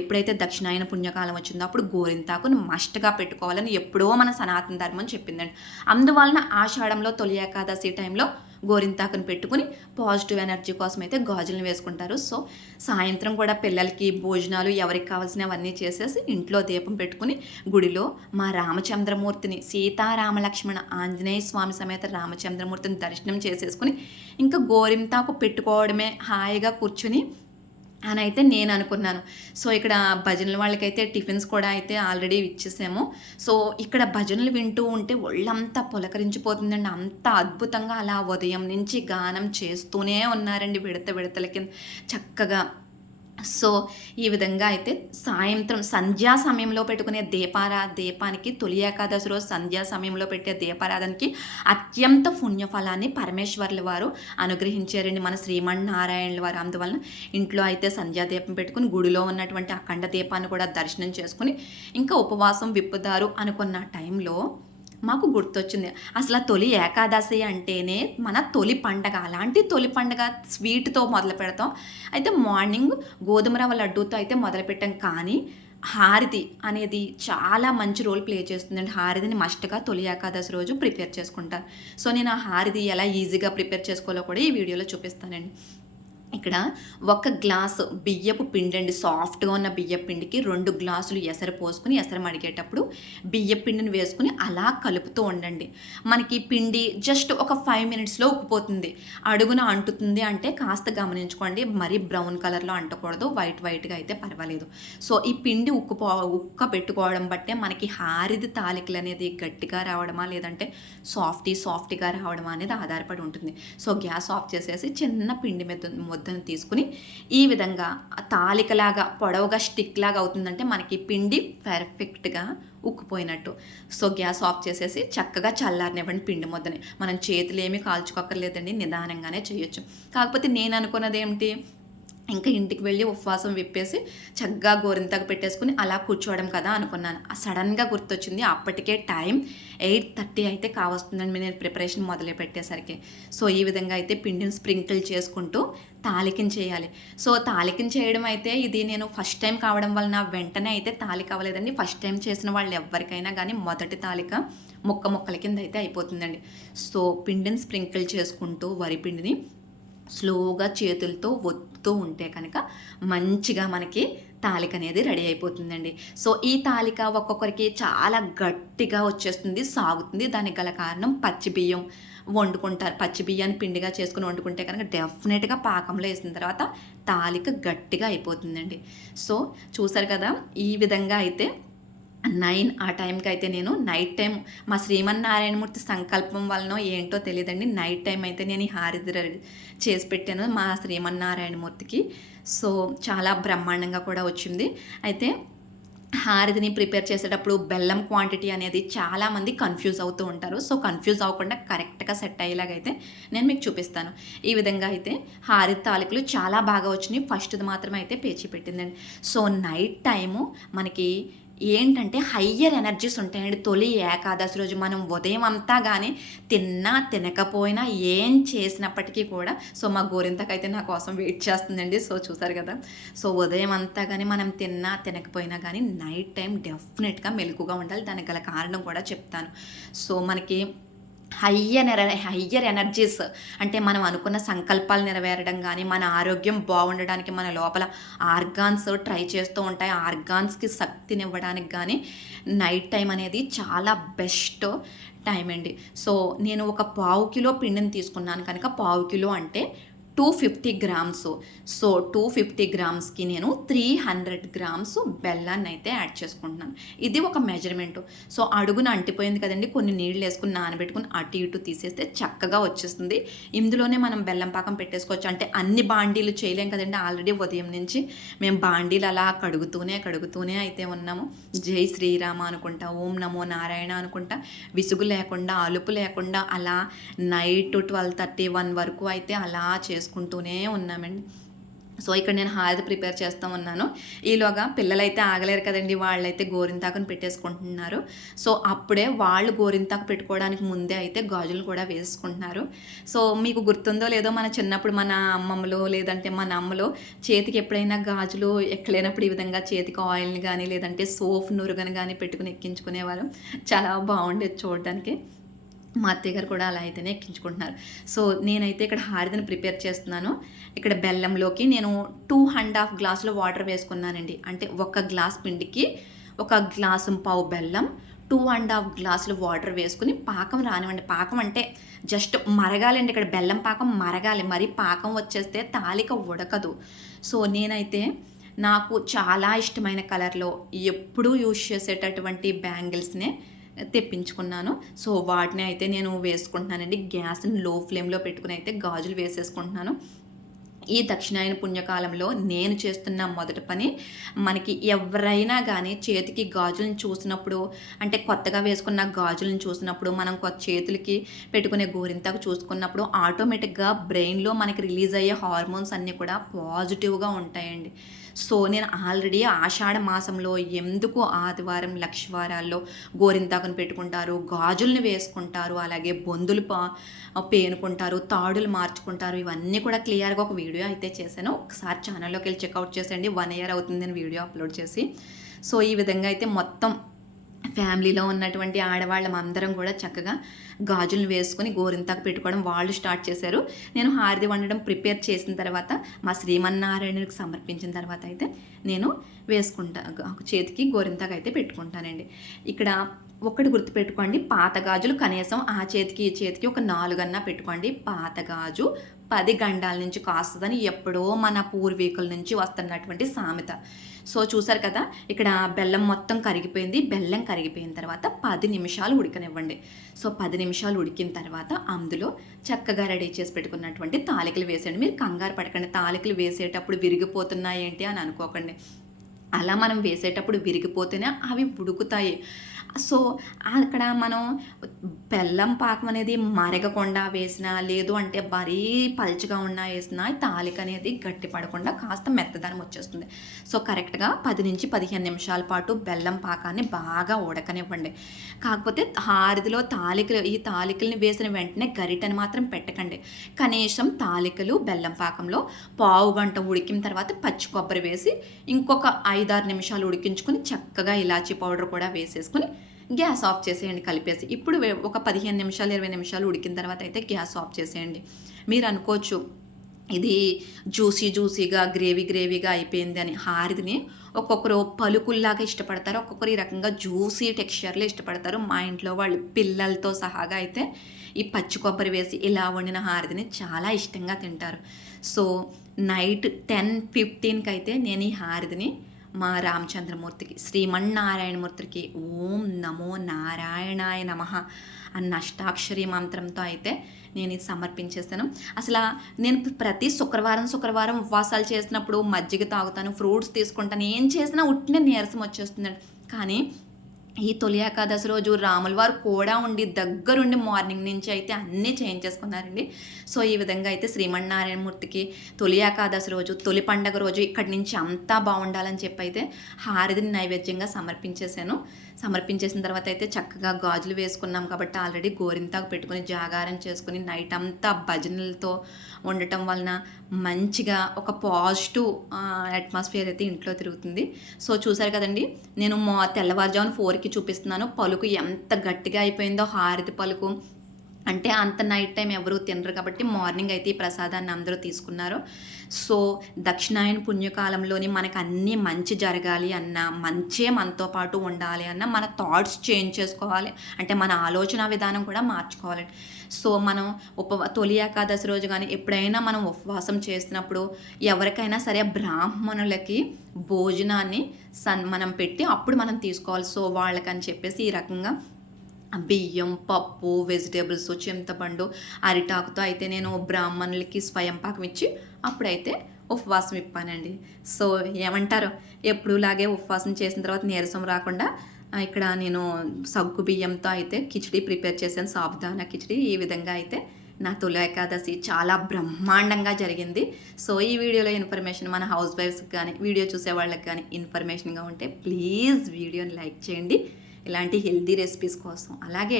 ఎప్పుడైతే దక్షిణాయన పుణ్యకాలం వచ్చిందో అప్పుడు గోరింతాకును మస్ట్గా పెట్టుకోవాలని ఎప్పుడో మన సనాతన ధర్మం చెప్పిందండి. అందువలన ఆషాఢంలో తొలి ఏకాదశి టైంలో గోరింతాకుని పెట్టుకుని పాజిటివ్ ఎనర్జీ కోసం అయితే గాజులను వేసుకుంటారు. సో సాయంత్రం కూడా పిల్లలకి భోజనాలు ఎవరికి కావాల్సినవన్నీ చేసేసి ఇంట్లో దీపం పెట్టుకుని గుడిలో మా రామచంద్రమూర్తిని సీతారామ లక్ష్మణ ఆంజనేయ స్వామి సమేత రామచంద్రమూర్తిని దర్శనం చేసేసుకుని ఇంకా గోరింతాకు పెట్టుకోవడమే హాయిగా కూర్చుని అని అయితే నేను అనుకున్నాను. సో ఇక్కడ భజనల వాళ్ళకైతే టిఫిన్స్ కూడా అయితే ఆల్రెడీ ఇచ్చేసాము. సో ఇక్కడ భజనలు వింటూ ఉంటే ఒళ్ళంతా పులకరించిపోతుందండి. అంత అద్భుతంగా అలా ఉదయం నుంచి గానం చేస్తూనే ఉన్నారండి విడతల కింద చక్కగా. సో ఈ విధంగా అయితే సాయంత్రం సంధ్యా సమయంలో పెట్టుకునే దీపానికి తొలి ఏకాదశి రోజు సంధ్యా సమయంలో పెట్టే దీపారాధనకి అత్యంత పుణ్యఫలాన్ని పరమేశ్వర్ల వారు అనుగ్రహించారండి, మన శ్రీమన్నారాయణుల వారు. అందువలన ఇంట్లో అయితే సంధ్యాదీపం పెట్టుకుని గుడిలో ఉన్నటువంటి అఖండ దీపాన్ని కూడా దర్శనం చేసుకుని ఇంకా ఉపవాసం విప్పుదారు అనుకున్న టైంలో మాకు గుర్తొచ్చింది, అసలు తొలి ఏకాదశి అంటేనే మన తొలి పండగ. అలాంటి తొలి పండగ స్వీట్తో మొదలు పెడతాం. అయితే మార్నింగ్ గోధుమ రవ్వ లడ్డూతో అయితే మొదలుపెట్టాం. కానీ హారతి అనేది చాలా మంచి రోల్ ప్లే చేస్తుందండి. హారతిని మస్ట్గా తొలి ఏకాదశి రోజు ప్రిపేర్ చేసుకుంటాను. సో నేను ఆ హారతి ఎలా ఈజీగా ప్రిపేర్ చేసుకోవాలో కూడా ఈ వీడియోలో చూపిస్తానండి. ఇక్కడ 1 గ్లాసు బియ్యపు పిండి అండి, సాఫ్ట్గా ఉన్న బియ్యపు పిండికి 2 గ్లాసులు ఎసరు పోసుకుని ఎసరు మడిగేటప్పుడు బియ్యపు పిండిని వేసుకుని అలా కలుపుతూ ఉండండి. మనకి పిండి జస్ట్ ఒక 5 మినిట్స్లో ఉక్కిపోతుంది. అడుగున అంటుతుంది అంటే కాస్త గమనించుకోండి, మరీ బ్రౌన్ కలర్లో అంటకూడదు, వైట్గా అయితే పర్వాలేదు. సో ఈ పిండి ఉక్క పెట్టుకోవడం బట్టే మనకి హారిది తాలికలు అనేది గట్టిగా రావడమా లేదంటే సాఫ్టీగా రావడమా అనేది ఆధారపడి ఉంటుంది. సో గ్యాస్ ఆఫ్ చేసేసి చిన్న పిండి ముద్దను తీసుకుని ఈ విధంగా తాలికలాగా పొడవుగా స్టిక్ లాగా అవుతుందంటే మనకి పిండి పర్ఫెక్ట్గా ఉక్కుపోయినట్టు. సో గ్యాస్ ఆఫ్ చేసేసి చక్కగా చల్లారనివ్వండి పిండి ముద్దని. మనం చేతులు ఏమీ కాల్చుకోక్కర్లేదండి, నిదానంగానే చేయొచ్చు. కాకపోతే నేను అనుకున్నది ఏమిటి, ఇంకా ఇంటికి వెళ్ళి ఉపవాసం విప్పేసి చక్కగా గోరింతాకు పెట్టేసుకుని అలా కూర్చోవడం కదా అనుకున్నాను. సడన్గా గుర్తొచ్చింది, అప్పటికే టైం 8:30 అయితే కావస్తుందండి నేను ప్రిపరేషన్ మొదలు పెట్టేసరికి. సో ఈ విధంగా అయితే పిండిని స్ప్రింకిల్ చేసుకుంటూ తాలికం చేయాలి. సో తాలికం చేయడం అయితే ఇది నేను ఫస్ట్ టైం కావడం వలన వెంటనే అయితే తాలిక అవ్వలేదండి. ఫస్ట్ టైం చేసిన వాళ్ళు ఎవరికైనా కానీ మొదటి తాలిక ముక్కల కింద అయితే అయిపోతుందండి. సో పిండిని స్ప్రింకిల్ చేసుకుంటూ వరిపిండిని స్లోగా చేతులతో ఒత్తుతూ ఉంటే కనుక మంచిగా మనకి తాలిక అనేది రెడీ అయిపోతుందండి. సో ఈ తాలిక ఒక్కొక్కరికి చాలా గట్టిగా వచ్చేస్తుంది, సాగుతుంది. దానికి గల కారణం పచ్చి బియ్యం వండుకుంటారు. పచ్చి బియ్యాన్ని పిండిగా చేసుకుని వండుకుంటే కనుక డెఫినెట్గా పాకంలో వేసిన తర్వాత తాలిక గట్టిగా అయిపోతుందండి. సో చూసారు కదా, ఈ విధంగా అయితే 9 ఆ టైంకి అయితే నేను నైట్ టైం మా శ్రీమన్నారాయణమూర్తి సంకల్పం వలన ఏంటో తెలియదండి, నైట్ టైం అయితే నేను ఈ హారతి చేసి పెట్టాను మా శ్రీమన్నారాయణమూర్తికి. సో చాలా బ్రహ్మాండంగా కూడా వచ్చింది. అయితే హారతిని ప్రిపేర్ చేసేటప్పుడు బెల్లం క్వాంటిటీ అనేది చాలామంది కన్ఫ్యూజ్ అవుతూ ఉంటారు. సో కన్ఫ్యూజ్ అవ్వకుండా కరెక్ట్గా సెట్ అయ్యేలాగైతే నేను మీకు చూపిస్తాను. ఈ విధంగా అయితే హారతి తాలికలు చాలా బాగా వచ్చినాయి. ఫస్ట్ది మాత్రం అయితే పేచి పెట్టిందండి. సో నైట్ టైము మనకి ఏంటంటే హయ్యర్ ఎనర్జీస్ ఉంటాయండి. తొలి ఏకాదశి రోజు మనం ఉదయం అంతా కానీ తిన్నా తినకపోయినా ఏం చేసినప్పటికీ కూడా సో మా గోరింతకైతే నా కోసం వెయిట్ చేస్తుందండి. సో చూసారు కదా, సో ఉదయం అంతా కానీ మనం తిన్నా తినకపోయినా కానీ నైట్ టైం డెఫినెట్గా మెలకుగా ఉండాలి. దానికి గల కారణం కూడా చెప్తాను. సో మనకి హయ్యర్ ఎనర్జీస్ అంటే మనం అనుకున్న సంకల్పాలు నెరవేరడం కానీ, మన ఆరోగ్యం బాగుండడానికి మన లోపల ఆర్గాన్స్ ట్రై చేస్తూ ఉంటాయి. ఆర్గాన్స్కి శక్తినివ్వడానికి కానీ నైట్ టైం అనేది చాలా బెస్ట్ టైం అండి. సో నేను ఒక పావు కిలో పిండిని తీసుకున్నాను కనుక పావు కిలో అంటే 250 గ్రామ్స్. సో 250 గ్రామ్స్కి నేను 300 గ్రామ్స్ బెల్లాన్ని అయితే యాడ్ చేసుకుంటున్నాను. ఇది ఒక మెజర్మెంటు. సో అడుగున అంటిపోయింది కదండి, కొన్ని నీళ్ళు వేసుకుని నానబెట్టుకుని అటు ఇటు తీసేస్తే చక్కగా వచ్చేస్తుంది. ఇందులోనే మనం బెల్లం పాకం పెట్టేసుకోవచ్చు. అంటే అన్ని బాండీలు చేయలేం కదండి. ఆల్రెడీ ఉదయం నుంచి మేము బాండీలు అలా కడుగుతూనే అయితే ఉన్నాము. జై శ్రీరామ అనుకుంటా, ఓం నమో నారాయణ అనుకుంటా, విసుగు లేకుండా అలుపు లేకుండా అలా నైట్ 12:30, 1 వరకు అయితే అలా చేసుకుంటూనే ఉన్నామండి. సో ఇక్కడ నేను హారతి ప్రిపేర్ చేస్తూ ఉన్నాను. ఈలోగా పిల్లలైతే ఆగలేరు కదండి, వాళ్ళైతే గోరింతాకుని పెట్టేసుకుంటున్నారు. సో అప్పుడే వాళ్ళు గోరింతాకు పెట్టుకోవడానికి ముందే అయితే గాజులు కూడా వేసుకుంటున్నారు. సో మీకు గుర్తుందో లేదో, మన చిన్నప్పుడు మన అమ్మమ్మలు లేదంటే మన అమ్మలు చేతికి ఎప్పుడైనా గాజులు ఎక్కలేనప్పుడు ఈ విధంగా చేతికి ఆయిల్ని కానీ లేదంటే సోప్ నురుగని కానీ పెట్టుకుని ఎక్కించుకునేవారు. చాలా బాగుండేది చూడడానికి. మా అత్తయ్య గారు కూడా అలా అయితేనే ఎక్కించుకుంటున్నారు. సో నేనైతే ఇక్కడ హారతిని ప్రిపేర్ చేస్తున్నాను. ఇక్కడ బెల్లంలోకి నేను 2½ గ్లాసులు వాటర్ వేసుకున్నానండి. అంటే 1 గ్లాస్ పిండికి 1 గ్లాసు పావు బెల్లం, 2½ గ్లాసులు వాటర్ వేసుకుని పాకం రానివ్వండి. పాకం అంటే జస్ట్ మరగాలండి. ఇక్కడ బెల్లం పాకం మరగాలి, మరి పాకం వచ్చేస్తే తాలిక ఉడకదు. సో నేనైతే నాకు చాలా ఇష్టమైన కలర్లో ఎప్పుడూ యూజ్ చేసేటటువంటి బ్యాంగిల్స్నే తెప్పించుకున్నాను. సో వాటిని అయితే నేను వేసుకుంటున్నానండి. గ్యాస్ని లో ఫ్లేమ్లో పెట్టుకుని అయితే గాజులు వేసేసుకుంటున్నాను. ఈ దక్షిణాయన పుణ్యకాలంలో నేను చేస్తున్న మొదటి పని, మనకి ఎవరైనా కానీ చేతికి గాజులను చూసినప్పుడు, అంటే కొత్తగా వేసుకున్న గాజులను చూసినప్పుడు, మనం చేతులకి పెట్టుకునే గోరింతాకు చూసుకున్నప్పుడు ఆటోమేటిక్గా బ్రెయిన్లో మనకి రిలీజ్ అయ్యే హార్మోన్స్ అన్నీ కూడా పాజిటివ్గా ఉంటాయండి. సో నేను ఆల్రెడీ ఆషాఢ మాసంలో ఎందుకు ఆదివారం లక్షవారాల్లో గోరింతాకుని పెట్టుకుంటారు, గాజుల్ని వేసుకుంటారు, అలాగే బొందులు పేనుకుంటారు, తాడులు మార్చుకుంటారు, ఇవన్నీ కూడా క్లియర్గా ఒక వీడియో అయితే చేశాను. ఒకసారి ఛానల్లోకి వెళ్ళి చెక్అవుట్ చేసేయండి. 1 year అవుతుంది నేను వీడియో అప్లోడ్ చేసి. సో ఈ విధంగా అయితే మొత్తం ఫ్యామిలీలో ఉన్నటువంటి ఆడవాళ్ళం అందరం కూడా చక్కగా గాజులను వేసుకొని గోరింతాకు పెట్టుకోవడం వాళ్ళు స్టార్ట్ చేశారు. నేను హారతి వండడం ప్రిపేర్ చేసిన తర్వాత మా శ్రీమన్నారాయణుడికి సమర్పించిన తర్వాత అయితే నేను చేతికి గోరింతాకు అయితే పెట్టుకుంటానండి. ఇక్కడ ఒకటి గుర్తుపెట్టుకోండి, పాత గాజులు కనీసం ఆ చేతికి ఈ చేతికి ఒక 4 అన్నా పెట్టుకోండి. పాత గాజు 10 గండాల నుంచి కాస్తుందని ఎప్పుడో మన పూర్వీకుల నుంచి వస్తున్నటువంటి సామెత. సో చూసారు కదా, ఇక్కడ బెల్లం మొత్తం కరిగిపోయింది. బెల్లం కరిగిపోయిన తర్వాత 10 నిమిషాలు ఉడకనివ్వండి. సో 10 నిమిషాలు ఉడికిన తర్వాత అందులో చక్కగా రెడీ చేసి పెట్టుకున్నటువంటి తాలికలు వేసేయండి. మీరు కంగారు పడకండి, తాలికలు వేసేటప్పుడు విరిగిపోతున్నాయి ఏంటి అని అనుకోకండి. అలా మనం వేసేటప్పుడు విరిగిపోతేనే అవి ఉడుకుతాయి. సో అక్కడ మనం బెల్లం పాకం అనేది మరగకుండా వేసినా, లేదు అంటే మరీ పల్చగా ఉన్నా వేసినా తాలిక అనేది గట్టి పడకుండా కాస్త మెత్తదనం వచ్చేస్తుంది. సో కరెక్ట్గా 10 నుంచి 15 నిమిషాల పాటు బెల్లం పాకాన్ని బాగా ఉడకనివ్వండి. కాకపోతే హారతిలో ఈ తాలికల్ని వేసిన వెంటనే గరిటని మాత్రం పెట్టకండి. కనీసం తాలికలు బెల్లం పాకంలో పావు గంట ఉడికిన తర్వాత పచ్చి కొబ్బరి వేసి ఇంకొక 5-6 నిమిషాలు ఉడికించుకొని చక్కగా ఇలాచీ పౌడర్ కూడా వేసేసుకుని గ్యాస్ ఆఫ్ చేసేయండి కలిపేసి. ఇప్పుడు ఒక 15 నిమిషాలు 20 నిమిషాలు ఉడికిన తర్వాత అయితే గ్యాస్ ఆఫ్ చేసేయండి. మీరు అనుకోవచ్చు ఇది జ్యూసీగా గ్రేవీగా అయిపోయింది అని. హారతిని ఒక్కొక్కరు పలుకుల్లాగా ఇష్టపడతారు, ఒక్కొక్కరు ఈ రకంగా జ్యూసీ టెక్స్చర్లో ఇష్టపడతారు. మా ఇంట్లో వాళ్ళు పిల్లలతో సహాగా అయితే ఈ పచ్చి కొబ్బరి వేసి ఇలా వండిన హారతిని చాలా ఇష్టంగా తింటారు. సో నైట్ 10:15కి అయితే నేను ఈ హారతిని మా రామచంద్రమూర్తికి, శ్రీమన్నారాయణమూర్తికి ఓం నమో నారాయణాయ నమః అన్న అష్టాక్షరి మంత్రంతో అయితే నేను ఇది సమర్పించేస్తాను. అసలు నేను ప్రతి శుక్రవారం ఉపవాసాలు చేసినప్పుడు మజ్జిగ తాగుతాను, ఫ్రూట్స్ తీసుకుంటాను, ఏం చేసినా ఉట్టిన నీరసం వచ్చేస్తుందండి. కానీ ఈ తొలి ఏకాదశి రోజు రాముల వారు కూడా ఉండి దగ్గరుండి మార్నింగ్ నుంచి అయితే అన్నీ చేయించేసుకున్నారండి. సో ఈ విధంగా అయితే శ్రీమన్నారాయణమూర్తికి తొలి ఏకాదశి రోజు, తొలి పండగ రోజు ఇక్కడి నుంచి అంతా బాగుండాలని చెప్పి అయితే హారతిని నైవేద్యంగా సమర్పించేసిన తర్వాత అయితే చక్కగా గాజులు వేసుకున్నాం కాబట్టి ఆల్రెడీ గోరింతాకు పెట్టుకుని జాగారం చేసుకుని నైట్ అంతా భజనలతో ఉండటం వలన మంచిగా ఒక పాజిటివ్ అట్మాస్ఫియర్ అయితే ఇంట్లో తిరుగుతుంది. సో చూసారు కదండి, నేను తెల్లవారుజామున 4కి చూపిస్తున్నాను. పలుకు ఎంత గట్టిగా అయిపోయిందో హారతి పలుకు. అంటే అంత నైట్ టైం ఎవరు తినరు కాబట్టి మార్నింగ్ అయితే ఈ ప్రసాదాన్ని అందరూ తీసుకున్నారు. సో దక్షిణాయన పుణ్యకాలంలోని మనకు అన్నీ మంచి జరగాలి అన్న, మంచే మనతో పాటు ఉండాలి అన్న మన థాట్స్ చేంజ్ చేసుకోవాలి. అంటే మన ఆలోచన విధానం కూడా మార్చుకోవాలి. సో మనం తొలి ఏకాదశి రోజు కానీ ఎప్పుడైనా మనం ఉపవాసం చేసినప్పుడు ఎవరికైనా సరే బ్రాహ్మణులకి భోజనాన్ని మనం పెట్టి అప్పుడు మనం తీసుకోవాలి. సో వాళ్ళకని చెప్పేసి ఈ రకంగా బియ్యం, పప్పు, వెజిటేబుల్స్, చింతపండు, అరిటాకుతో అయితే నేను బ్రాహ్మణులకి స్వయం పాకం ఇచ్చి అప్పుడైతే ఉపవాసం ఇప్పానండి. సో ఏమంటారు, ఎప్పుడులాగే ఉపవాసం చేసిన తర్వాత నీరసం రాకుండా ఇక్కడ నేను సగ్గు బియ్యంతో అయితే కిచిడి ప్రిపేర్ చేశాను, సాబుదానా కిచిడి. ఈ విధంగా అయితే నా తొలి ఏకాదశి చాలా బ్రహ్మాండంగా జరిగింది. సో ఈ వీడియోలో ఇన్ఫర్మేషన్ మన హౌస్ వైఫ్స్కి కానీ వీడియో చూసే వాళ్ళకి కానీ ఇన్ఫర్మేషన్గా ఉంటే ప్లీజ్ వీడియోని లైక్ చేయండి. ఇలాంటి హెల్తీ రెసిపీస్ కోసం, అలాగే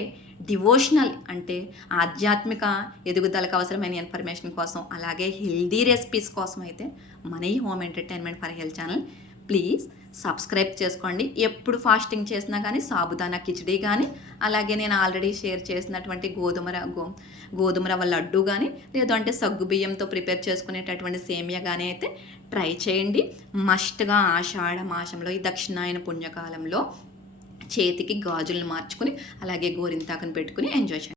డివోషనల్ అంటే ఆధ్యాత్మిక ఎదుగుదలకు అవసరమైన ఇన్ఫర్మేషన్ కోసం, అలాగే హెల్తీ రెసిపీస్ కోసం అయితే మన ఈ home entertainment for health channel please subscribe చేసుకోండి. ఎప్పుడు ఫాస్టింగ్ చేసినా కానీ సాబుదానా కిచిడి కానీ, అలాగే నేను ఆల్రెడీ షేర్ చేసినటువంటి గోధుమ రవ్వ లడ్డు కానీ, లేదంటే సగ్గు బియ్యంతో ప్రిపేర్ చేసుకునేటటువంటి సేమియా కానీ అయితే ట్రై చేయండి. మస్ట్గా ఆషాఢ మాసంలో ఈ దక్షిణాయన పుణ్యకాలంలో చేతికి గాజులను మార్చుకుని అలాగే గోరింతాకుని పెట్టుకుని ఎంజాయ్ చేయండి.